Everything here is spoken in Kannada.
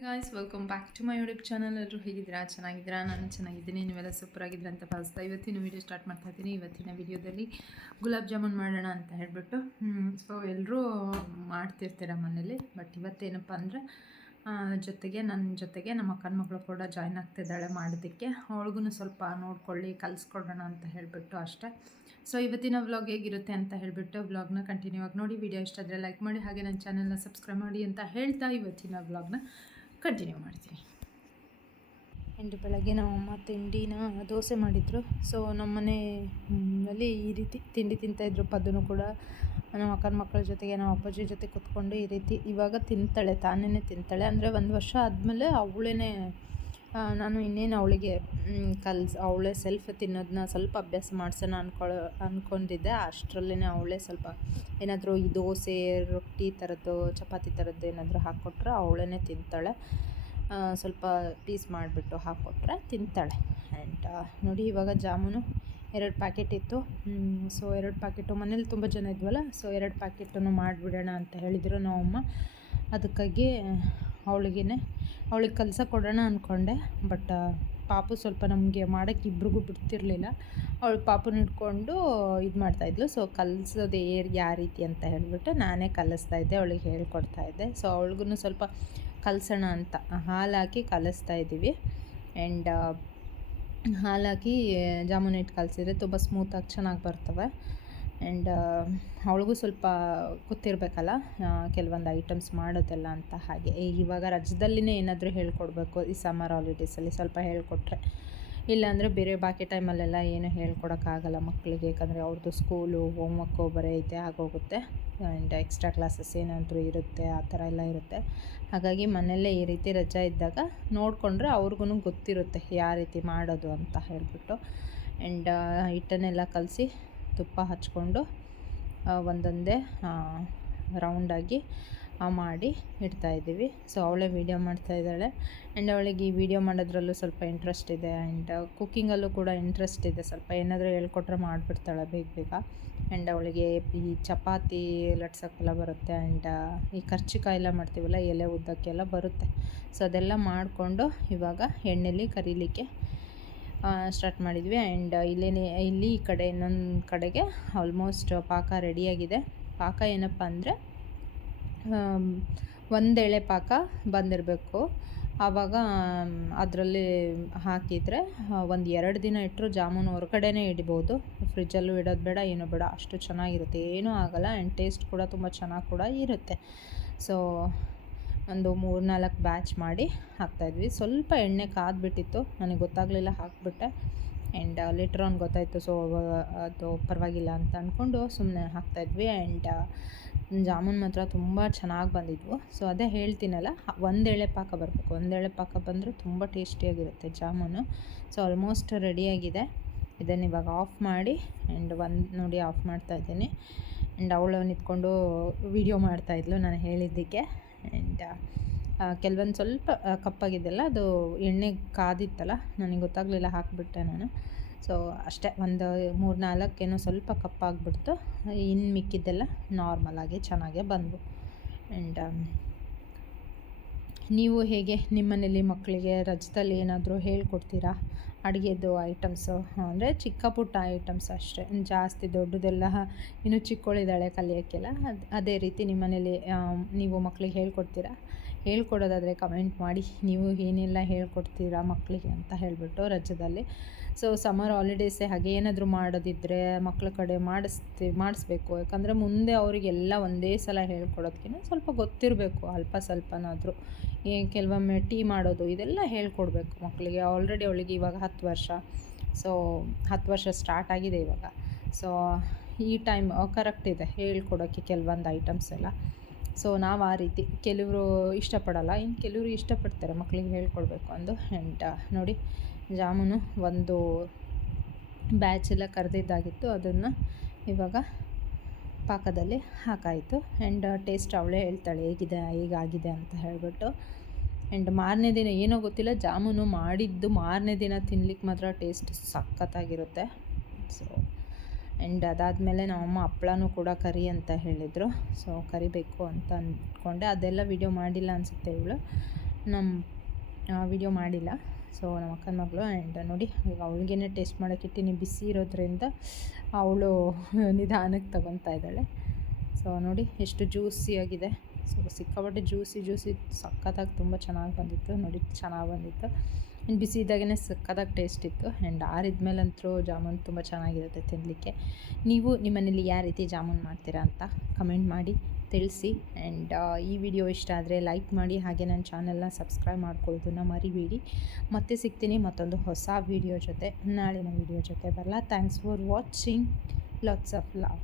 Guys welcome back to my YouTube channel. ಎಲ್ಲರೂ ಹೇಗಿದ್ದೀರಾ? ಚೆನ್ನಾಗಿದ್ದೀರಾ? ನಾನು ಚೆನ್ನಾಗಿದ್ದೀನಿ. ನೀವೆಲ್ಲ ಸೂಪರ್ ಆಗಿದ್ದೀರಾ ಅಂತ ಭಾವಿಸ್ತಾ ಇವತ್ತಿನ ವೀಡಿಯೋ ಸ್ಟಾರ್ಟ್ ಮಾಡ್ತಾ ಇದ್ದೀನಿ. ಇವತ್ತಿನ ವೀಡಿಯೋದಲ್ಲಿ ಗುಲಾಬ್ ಜಾಮೂನ್ ಮಾಡೋಣ ಅಂತ ಹೇಳ್ಬಿಟ್ಟು ಸೊ ಎಲ್ಲರೂ ಮಾಡ್ತಿರ್ತೀರ ಮನೇಲಿ. ಬಟ್ ಇವತ್ತೇನಪ್ಪ ಅಂದರೆ ನನ್ನ ಜೊತೆಗೆ ನಮ್ಮ ಅಕ್ಕನ ಮಗಳು ಕೂಡ ಜಾಯ್ನ್ ಆಗ್ತಿದ್ದಾಳೆ ಮಾಡೋದಕ್ಕೆ. ಅವಳಿಗೂ ಸ್ವಲ್ಪ ನೋಡ್ಕೊಳ್ಳಿ ಕಲಿಸ್ಕೊಡೋಣ ಅಂತ ಹೇಳಿಬಿಟ್ಟು ಅಷ್ಟೇ. ಸೊ ಇವತ್ತಿನ ವ್ಲಾಗ್ ಹೇಗಿರುತ್ತೆ ಅಂತ ಹೇಳಿಬಿಟ್ಟು ವ್ಲಾಗ್ನ ಕಂಟಿನ್ಯೂ ಆಗಿ ನೋಡಿ. ವಿಡಿಯೋ ಇಷ್ಟ ಆದರೆ ಲೈಕ್ ಮಾಡಿ, ಹಾಗೆ ನನ್ನ ಚಾನಲ್ನ ಸಬ್ಸ್ಕ್ರೈಬ್ ಮಾಡಿ ಅಂತ ಹೇಳ್ತಾ ಇವತ್ತಿನ ವ್ಲಾಗ್ನ ಕಂಟಿನ್ಯೂ ಮಾಡ್ತೀನಿ. ಇಂದು ಬೆಳಗ್ಗೆ ನಮ್ಮಮ್ಮ ತಿಂಡಿನ ದೋಸೆ ಮಾಡಿದರು. ಸೊ ನಮ್ಮ ಮನೆಯಲ್ಲಿ ಈ ರೀತಿ ತಿಂಡಿ ತಿಂತಾಯಿದ್ರು. ಪದನು ಕೂಡ ನಮ್ಮ ಅಕ್ಕನ ಮಕ್ಕಳ ಜೊತೆಗೆ ನಮ್ಮ ಅಪ್ಪಾಜಿ ಜೊತೆ ಕೂತ್ಕೊಂಡು ಈ ರೀತಿ ಇವಾಗ ತಿಂತಾಳೆ, ತಾನೇ ತಿಂತಾಳೆ. ಅಂದರೆ 1 ವರ್ಷ ಆದಮೇಲೆ ಅವಳೇ ನಾನು ಇನ್ನೇನು ಅವಳಿಗೆ ಅವಳೇ ಸೆಲ್ಫ್ ತಿನ್ನೋದನ್ನ ಸ್ವಲ್ಪ ಅಭ್ಯಾಸ ಮಾಡಿಸೋಣ ಅಂದ್ಕೊಂಡಿದ್ದೆ. ಅಷ್ಟರಲ್ಲೇ ಅವಳೇ ಸ್ವಲ್ಪ ಏನಾದರೂ ಈ ದೋಸೆ, ರೊಟ್ಟಿ ಥರದ್ದು, ಚಪಾತಿ ಥರದ್ದು ಏನಾದರೂ ಹಾಕ್ಕೊಟ್ರೆ ಅವಳೇ ತಿಂತಾಳೆ. ಸ್ವಲ್ಪ ಪೀಸ್ ಮಾಡಿಬಿಟ್ಟು ಹಾಕ್ಕೊಟ್ರೆ ತಿಂತಾಳೆ. ಆ್ಯಂಡ್ ನೋಡಿ ಇವಾಗ ಜಾಮೂನು 2 ಪ್ಯಾಕೆಟ್ ಇತ್ತು. ಸೊ 2 ಪ್ಯಾಕೆಟು ಮನೇಲಿ ತುಂಬ ಜನ ಇದ್ವಲ್ಲ, ಸೊ 2 ಪ್ಯಾಕೆಟನ್ನು ಮಾಡಿಬಿಡೋಣ ಅಂತ ಹೇಳಿದರು ನಮ್ಮಮ್ಮ. ಅದಕ್ಕಾಗಿ ಅವಳಿಗೆ ಕಲ್ಸಕ್ಕೆ ಕೊಡೋಣ ಅಂದ್ಕೊಂಡೆ. ಬಟ್ ಪಾಪು ಸ್ವಲ್ಪ ನಮಗೆ ಮಾಡೋಕ್ಕೆ ಇಬ್ರಿಗೂ ಬಿಡ್ತಿರ್ಲಿಲ್ಲ. ಅವಳು ಪಾಪುನ ಹಿಡ್ಕೊಂಡು ಇದು ಮಾಡ್ತಾಯಿದ್ಲು. ಸೊ ಕಲಿಸೋದು ಯಾವ ರೀತಿ ಅಂತ ಹೇಳಿಬಿಟ್ಟು ನಾನೇ ಕಲಿಸ್ತಾಯಿದ್ದೆ, ಅವಳಿಗೆ ಹೇಳ್ಕೊಡ್ತಾಯಿದ್ದೆ. ಸೊ ಅವಳಿಗೂ ಸ್ವಲ್ಪ ಕಲಸೋಣ ಅಂತ ಹಾಲು ಹಾಕಿ ಕಲಿಸ್ತಾ ಇದ್ದೀವಿ. ಆ್ಯಂಡ್ ಹಾಲು ಹಾಕಿ ಜಾಮೂನ್ ಹಿಟ್ಟು ಕಲಸಿದ್ರೆ ತುಂಬ ಸ್ಮೂತಾಗಿ ಚೆನ್ನಾಗಿ ಬರ್ತವೆ. ಆ್ಯಂಡ್ ಅವಳಿಗೂ ಸ್ವಲ್ಪ ಗೊತ್ತಿರಬೇಕಲ್ಲ ಕೆಲವೊಂದು ಐಟಮ್ಸ್ ಮಾಡೋದೆಲ್ಲ ಅಂತ. ಹಾಗೆ ಇವಾಗ ರಜದಲ್ಲಿನೇ ಏನಾದರೂ ಹೇಳ್ಕೊಡ್ಬೇಕು. ಈ ಸಮ್ಮರ್ ಹಾಲಿಡೇಸಲ್ಲಿ ಸ್ವಲ್ಪ ಹೇಳ್ಕೊಟ್ರೆ, ಇಲ್ಲಾಂದರೆ ಬೇರೆ ಬಾಕಿ ಟೈಮಲ್ಲೆಲ್ಲ ಏನು ಹೇಳ್ಕೊಡೋಕ್ಕಾಗಲ್ಲ ಮಕ್ಕಳಿಗೆ. ಯಾಕಂದರೆ ಅವ್ರದ್ದು ಸ್ಕೂಲು ಹೋಮ್ವರ್ಕು ಬರೀ ಐತೆ ಆಗೋಗುತ್ತೆ. ಆ್ಯಂಡ್ ಎಕ್ಸ್ಟ್ರಾ ಕ್ಲಾಸಸ್ ಏನಾದರೂ ಇರುತ್ತೆ, ಆ ಥರ ಎಲ್ಲ ಇರುತ್ತೆ. ಹಾಗಾಗಿ ಮನೆಯಲ್ಲೇ ಈ ರೀತಿ ರಜೆ ಇದ್ದಾಗ ನೋಡಿಕೊಂಡ್ರೆ ಅವ್ರಿಗೂ ಗೊತ್ತಿರುತ್ತೆ ಯಾವ ರೀತಿ ಮಾಡೋದು ಅಂತ ಹೇಳಿಬಿಟ್ಟು. ಆ್ಯಂಡ್ ಹಿಟ್ಟನ್ನೆಲ್ಲ ಕಲಸಿ ತುಪ್ಪ ಹಚ್ಕೊಂಡು ಒಂದೊಂದೇ ರೌಂಡಾಗಿ ಮಾಡಿ ಇಡ್ತಾಯಿದ್ದೀವಿ. ಸೊ ಅವಳೇ ವೀಡಿಯೋ ಮಾಡ್ತಾಯಿದ್ದಾಳೆ. ಆ್ಯಂಡ್ ಅವಳಿಗೆ ಈ ವಿಡಿಯೋ ಮಾಡೋದ್ರಲ್ಲೂ ಸ್ವಲ್ಪ ಇಂಟ್ರೆಸ್ಟ್ ಇದೆ. ಆ್ಯಂಡ್ ಕುಕ್ಕಿಂಗಲ್ಲೂ ಕೂಡ ಇಂಟ್ರೆಸ್ಟ್ ಇದೆ. ಸ್ವಲ್ಪ ಏನಾದರೂ ಹೇಳ್ಕೊಟ್ರೆ ಮಾಡಿಬಿಡ್ತಾಳೆ ಬೇಗ. ಆ್ಯಂಡ್ ಅವಳಿಗೆ ಈ ಚಪಾತಿ ಲಟ್ಸೋಕ್ಕೆಲ್ಲ ಬರುತ್ತೆ. ಆ್ಯಂಡ್ ಈ ಕರ್ಚಿಕಾಯಿ ಎಲ್ಲ ಮಾಡ್ತೀವಲ್ಲ, ಎಲೆ ಉದ್ದಕ್ಕೆಲ್ಲ ಬರುತ್ತೆ. ಸೊ ಅದೆಲ್ಲ ಮಾಡಿಕೊಂಡು ಇವಾಗ ಎಣ್ಣೆಲಿ ಕರೀಲಿಕ್ಕೆ ಸ್ಟಾರ್ಟ್ ಮಾಡಿದ್ವಿ. ಆ್ಯಂಡ್ ಇಲ್ಲಿ ಈ ಕಡೆ ಇನ್ನೊಂದು ಕಡೆಗೆ ಆಲ್ಮೋಸ್ಟ್ ಪಾಕ ರೆಡಿಯಾಗಿದೆ. ಪಾಕ ಏನಪ್ಪ ಅಂದರೆ 1 ಎಳೆ ಪಾಕ ಬಂದಿರಬೇಕು. ಆವಾಗ ಅದರಲ್ಲಿ ಹಾಕಿದರೆ 1-2 ದಿನ ಇಟ್ಟರು ಜಾಮೂನು ಹೊರಗಡೆನೇ ಇಡ್ಬೋದು. ಫ್ರಿಜ್ಜಲ್ಲೂ ಇಡೋದು ಬೇಡ, ಏನೂ ಬೇಡ, ಅಷ್ಟು ಚೆನ್ನಾಗಿರುತ್ತೆ, ಏನೂ ಆಗೋಲ್ಲ. ಆ್ಯಂಡ್ ಟೇಸ್ಟ್ ಕೂಡ ತುಂಬ ಚೆನ್ನಾಗಿ ಕೂಡ ಇರುತ್ತೆ. ಸೊ ಒಂದು 3-4 ಬ್ಯಾಚ್ ಮಾಡಿ ಹಾಕ್ತಾಯಿದ್ವಿ. ಸ್ವಲ್ಪ ಎಣ್ಣೆ ಕಾದ್ಬಿಟ್ಟಿತ್ತು, ನನಗೆ ಗೊತ್ತಾಗಲಿಲ್ಲ, ಹಾಕಿಬಿಟ್ಟೆ. ಆ್ಯಂಡ್ ಲೇಟರ್ ಆನ್ ಗೊತ್ತಾಯಿತು. ಸೊ ಅದು ಪರವಾಗಿಲ್ಲ ಅಂತ ಅಂದ್ಕೊಂಡು ಸುಮ್ಮನೆ ಹಾಕ್ತಾಯಿದ್ವಿ. ಆ್ಯಂಡ್ ಜಾಮೂನ್ ಮಾತ್ರ ತುಂಬ ಚೆನ್ನಾಗಿ ಬಂದಿದ್ವು. ಸೊ ಅದೇ ಹೇಳ್ತೀನಲ್ಲ, 1 ಎಳೆ ಪಾಕ ಬರಬೇಕು. 1 ಎಳೆ ಪಾಕ ಬಂದರೆ ತುಂಬ ಟೇಸ್ಟಿಯಾಗಿರುತ್ತೆ ಜಾಮೂನು. ಸೊ ಆಲ್ಮೋಸ್ಟ್ ರೆಡಿಯಾಗಿದೆ. ಇದನ್ನು ಇವಾಗ ಆಫ್ ಮಾಡಿ ಆ್ಯಂಡ್ ನೋಡಿ ಆಫ್ ಮಾಡ್ತಾಯಿದ್ದೀನಿ. ಆ್ಯಂಡ್ ಅವಳು ನಿಂತ್ಕೊಂಡು ವೀಡಿಯೋ ಮಾಡ್ತಾಯಿದ್ಲು ನಾನು ಹೇಳಿದ್ದಕ್ಕೆ. ಆ್ಯಂಡ್ ಕೆಲವೊಂದು ಸ್ವಲ್ಪ ಕಪ್ಪಾಗಿದ್ದೆಲ್ಲ ಅದು ಎಣ್ಣೆ ಕಾದಿತ್ತಲ್ಲ, ನನಗೆ ಗೊತ್ತಾಗಲಿಲ್ಲ, ಹಾಕಿಬಿಟ್ಟೆ ನಾನು. ಸೊ ಅಷ್ಟೇ, ಒಂದು 3-4 ಏನೋ ಸ್ವಲ್ಪ ಕಪ್ಪಾಗಿಬಿಡ್ತು. ಇನ್ನು ಮಿಕ್ಕಿದ್ದೆಲ್ಲ ನಾರ್ಮಲಾಗಿ ಚೆನ್ನಾಗೇ ಬಂದವು. ಆ್ಯಂಡ್ ನೀವು ಹೇಗೆ ನಿಮ್ಮ ಮನೇಲಿ ಮಕ್ಕಳಿಗೆ ರಜದಲ್ಲಿ ಏನಾದರೂ ಹೇಳ್ಕೊಡ್ತೀರಾ? ಅಡುಗೆದು ಐಟಮ್ಸು ಅಂದರೆ ಚಿಕ್ಕ ಪುಟ್ಟ ಐಟಮ್ಸ್ ಅಷ್ಟೇ, ಜಾಸ್ತಿ ದೊಡ್ಡದೆಲ್ಲ ಇನ್ನೂ ಚಿಕ್ಕವಳಿದ್ದಾಳೆ ಕಲಿಯೋಕ್ಕೆಲ್ಲ. ಅದೇ ರೀತಿ ನಿಮ್ಮ ಮನೇಲಿ ನೀವು ಮಕ್ಕಳಿಗೆ ಹೇಳ್ಕೊಡ್ತೀರಾ? ಹೇಳ್ಕೊಡೋದಾದರೆ ಕಮೆಂಟ್ ಮಾಡಿ, ನೀವು ಏನೆಲ್ಲ ಹೇಳ್ಕೊಡ್ತೀರಾ ಮಕ್ಕಳಿಗೆ ಅಂತ ಹೇಳಿಬಿಟ್ಟು ರಜದಲ್ಲಿ. ಸೊ ಸಮ್ಮರ್ ಹಾಲಿಡೇಸೇ ಹಾಗೆ ಏನಾದರೂ ಮಾಡೋದಿದ್ದರೆ ಮಕ್ಕಳ ಕಡೆ ಮಾಡಿಸ್ಬೇಕು. ಯಾಕಂದರೆ ಮುಂದೆ ಅವರಿಗೆಲ್ಲ ಒಂದೇ ಸಲ ಹೇಳ್ಕೊಡೋದಕ್ಕಿಂತ ಸ್ವಲ್ಪ ಗೊತ್ತಿರಬೇಕು, ಅಲ್ಪ ಸ್ವಲ್ಪನಾದರೂ. ಕೆಲವೊಮ್ಮೆ ಟೀ ಮಾಡೋದು ಇದೆಲ್ಲ ಹೇಳ್ಕೊಡ್ಬೇಕು ಮಕ್ಕಳಿಗೆ. ಆಲ್ರೆಡಿ ಅವಳಿಗೆ ಇವಾಗ 10 ವರ್ಷ. ಸೊ 10 ವರ್ಷ ಸ್ಟಾರ್ಟ್ ಆಗಿದೆ ಇವಾಗ. ಸೊ ಈ ಟೈಮ್ ಕರೆಕ್ಟ್ ಇದೆ ಹೇಳ್ಕೊಡೋಕ್ಕೆ ಕೆಲವೊಂದು ಐಟಮ್ಸ್ ಎಲ್ಲ. ಸೊ ನಾವು ಆ ರೀತಿ, ಕೆಲವರು ಇಷ್ಟಪಡಲ್ಲ, ಇನ್ನು ಕೆಲವರು ಇಷ್ಟಪಡ್ತಾರೆ ಮಕ್ಕಳಿಗೆ ಹೇಳ್ಕೊಡ್ಬೇಕು ಅಂದು. ಆ್ಯಂಡ್ ನೋಡಿ ಜಾಮೂನು ಒಂದು ಬ್ಯಾಚ್ ಎಲ್ಲ ಕರೆದಿದ್ದಾಗಿತ್ತು, ಅದನ್ನು ಇವಾಗ ಪಾಕದಲ್ಲಿ ಹಾಕಾಯಿತು. ಆ್ಯಂಡ್ ಟೇಸ್ಟ್ ಅವಳೇ ಹೇಳ್ತಾಳೆ ಹೇಗಾಗಿದೆ ಅಂತ ಹೇಳಿಬಿಟ್ಟು. ಆ್ಯಂಡ್ ಮಾರನೇ ದಿನ ಏನೋ ಗೊತ್ತಿಲ್ಲ, ಜಾಮೂನು ಮಾಡಿದ್ದು ಮಾರನೇ ದಿನ ತಿನ್ಲಿಕ್ಕೆ ಮಾತ್ರ ಟೇಸ್ಟ್ ಸಖತ್ತಾಗಿರುತ್ತೆ. ಸೊ ಆ್ಯಂಡ್ ಅದಾದಮೇಲೆ ನಮ್ಮಮ್ಮ ಹಪ್ಳನೂ ಕೂಡ ಕರಿ ಅಂತ ಹೇಳಿದರು. ಸೊ ಕರಿಬೇಕು ಅಂತ ಅಂದ್ಕೊಂಡೆ, ಅದೆಲ್ಲ ವಿಡಿಯೋ ಮಾಡಿಲ್ಲ ಅನಿಸುತ್ತೆ ಇವಳು. ನಮ್ಮ ವಿಡಿಯೋ ಮಾಡಿಲ್ಲ. ಸೊ ನಮ್ಮ ಅಕ್ಕನ ಮಗಳು ಆ್ಯಂಡ್ ನೋಡಿ ಈಗ ಅವಳಿಗೇನೆ ಟೇಸ್ಟ್ ಮಾಡೋಕ್ಕಿಟ್ಟಿನಿ. ಬಿಸಿ ಇರೋದ್ರಿಂದ ಅವಳು ನಿಧಾನಕ್ಕೆ ತಗೊತಾ ಇದ್ದಾಳೆ. ಸೊ ನೋಡಿ ಎಷ್ಟು ಜ್ಯೂಸಿಯಾಗಿದೆ. ಸೊ ಸಿಕ್ಕಾಪಟ್ಟೆ ಜ್ಯೂಸಿ ಸಖತ್ತಾಗಿ ತುಂಬ ಚೆನ್ನಾಗಿ ಬಂದಿತ್ತು. ನೋಡಿ ಚೆನ್ನಾಗಿ ಬಂದಿತ್ತು. ಇನ್ನು ಬಿಸಿ ಇದ್ದಾಗೇ ಸಖತ್ತಾಗಿ ಟೇಸ್ಟ್ ಇತ್ತು. ಆ್ಯಂಡ್ ಆರಿದ್ಮೇಲಂತೂ ಜಾಮೂನ್ ತುಂಬ ಚೆನ್ನಾಗಿರುತ್ತೆ ತಿನ್ನಲಿಕ್ಕೆ. ನೀವು ನಿಮ್ಮನೇಲಿ ಯಾವ ರೀತಿ ಜಾಮೂನ್ ಮಾಡ್ತೀರಾ ಅಂತ ಕಮೆಂಟ್ ಮಾಡಿ ತಿಳಿಸಿ. ಆ್ಯಂಡ್ ಈ ವಿಡಿಯೋ ಇಷ್ಟ ಆದರೆ ಲೈಕ್ ಮಾಡಿ, ಹಾಗೆ ನನ್ನ ಚಾನಲ್ನ ಸಬ್ಸ್ಕ್ರೈಬ್ ಮಾಡ್ಕೊಳ್ಳೋದನ್ನು ಮರಿಬೇಡಿ. ಮತ್ತೆ ಸಿಗ್ತೀನಿ ಮತ್ತೊಂದು ಹೊಸ ವಿಡಿಯೋ ಜೊತೆ, ನಾಳಿನ ವಿಡಿಯೋ ಜೊತೆ ಬರಲ್ಲ. Thanks for watching. Lots of love.